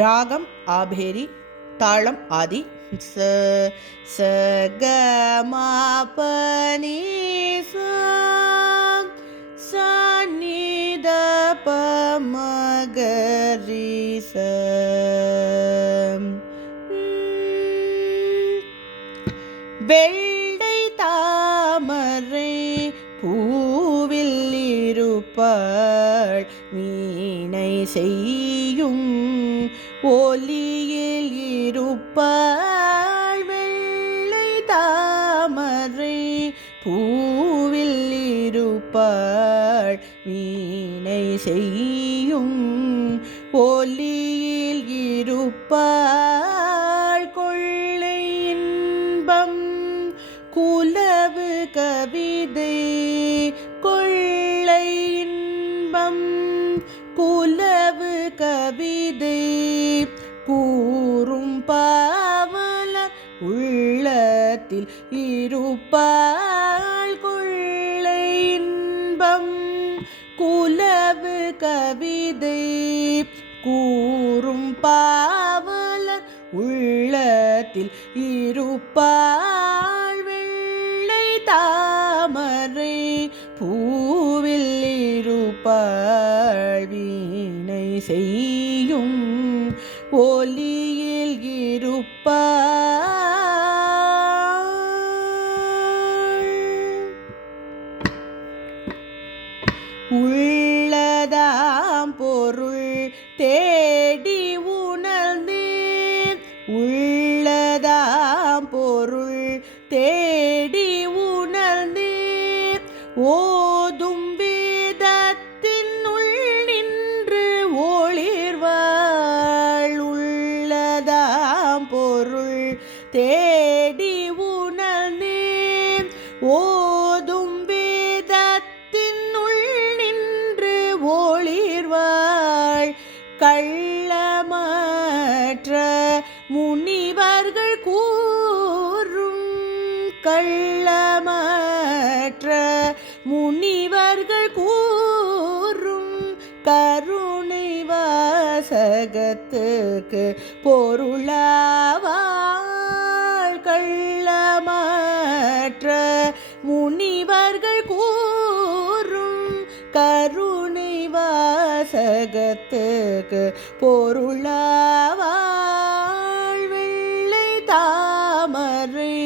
ராகம் ஆபேரி, தாளம் ஆதி. ச ச க ம ப நீ சா சா நீ த ப ம க ரி ச. வெள்ளை தாமரை பூவில் இருப்பாள், வீணை செய்யும் ஒலியில் இருப்பாள். வெள்ளை தாமரை பூவில் இருப்பாள், வீணை செய்யும் ஒலியில் இருப்பாள். கொள்ளை இன்பம் குலவு கவிதை, கொள்ளை இன்பம் குலவு கவிதை கூறும் பாவலர் உள்ளத்தில் இருப்பாள். கொள்ளை இன்பம் குலவு கவிதை கூறும் பாவலர் உள்ளத்தில் இருப்பாள். வெள்ளை தாமரை பூவில் இருப்பாள், வீணை செய்யும் ஒலியில் இருப்பாள். உள்ளதாம் பொருள் தேடி உணர்ந்தேன், உள்ளதாம் பொருள் தேடி உணர்ந்தேன். ஓதும் வேதத்தின் உள் நின்று ஒளிர்வாள். உள்ளதாம் பொருள் தேடி உணர்ந்தேன். ஓதும் வேதத்தின் உள் நின்று ஒளிர்வாள். கள்ளமற்ற முனிவர்கள் கூறும், கள்ளமற்ற முனிவர்கள் கூறும் கருணை வாசகத்துக்கு பொருளாவாள். கள்ளமற்ற முனிவர்கள் கூறும் கருணை வாசகத்துக்கு பொருளாவாள். வெள்ளை தாமரை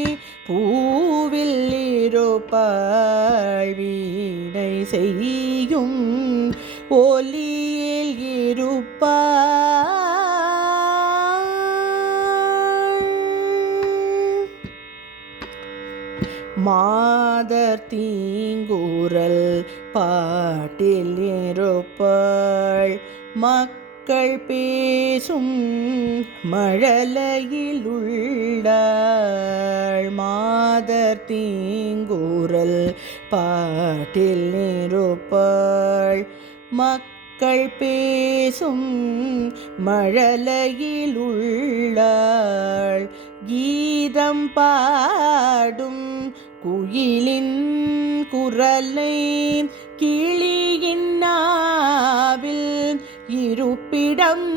பூவில் இருப்பாள், வீணை செய்யும் ஒலியில் இருப்பாள். மாதர் தீங்குரல் பாட்டில் இருப்பாள், மக்கள் பேசும் மழலையில் உள்ளாள். மாதர் தீங்குரல் பாட்டில் இருப்பாள், மக்கள் பேசும் மழலையில் உள்ளாள். கீதம் பாடும் குயிலின் குரலை கிளியின் நாவில் இருப்பிடம்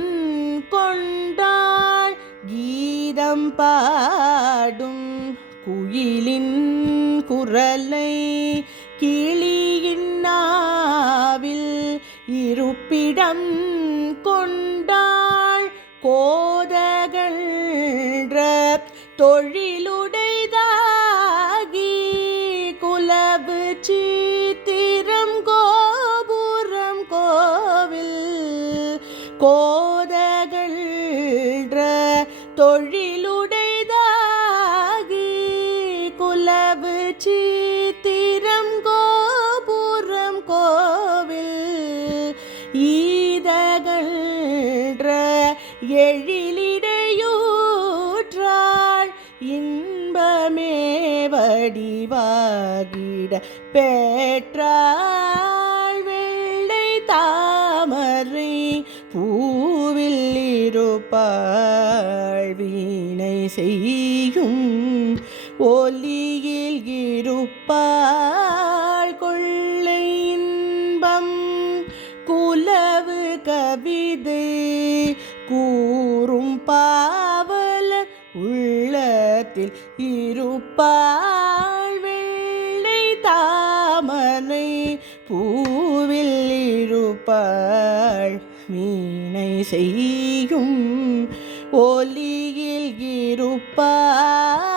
கொண்டாள். கீதம் பாடும் குயிலின் குரலை கிளியின் நாவில் இருப்பிடம் கொண்டாள். கோதகன்ற தொழிலுடைதாகி குலவு சீத்திரம் கோபுரம் கோவில். கோதகன்ற தொழிலுடைதாகி குலவு சீத்திரம் கோபுரம் கோவில். ஈதகன்ற எழிலிடையூற்றாள், இன்பமே வடிவாகிட பெற்றாள். வெள்ளை தாமரை பூவில் இருப்பாள், வீணை செய்யும் ஒலியில் இருப்பாள். கொள்ளை இன்பம் குலவு கவிதை கூறும் பாவலர் உள்ளத்தில் இருப்பாள். வெள்ளை தாமரை பூவில் இருப்பாள். வீணை செய்யும் ஒலியில் இருப்பாள்.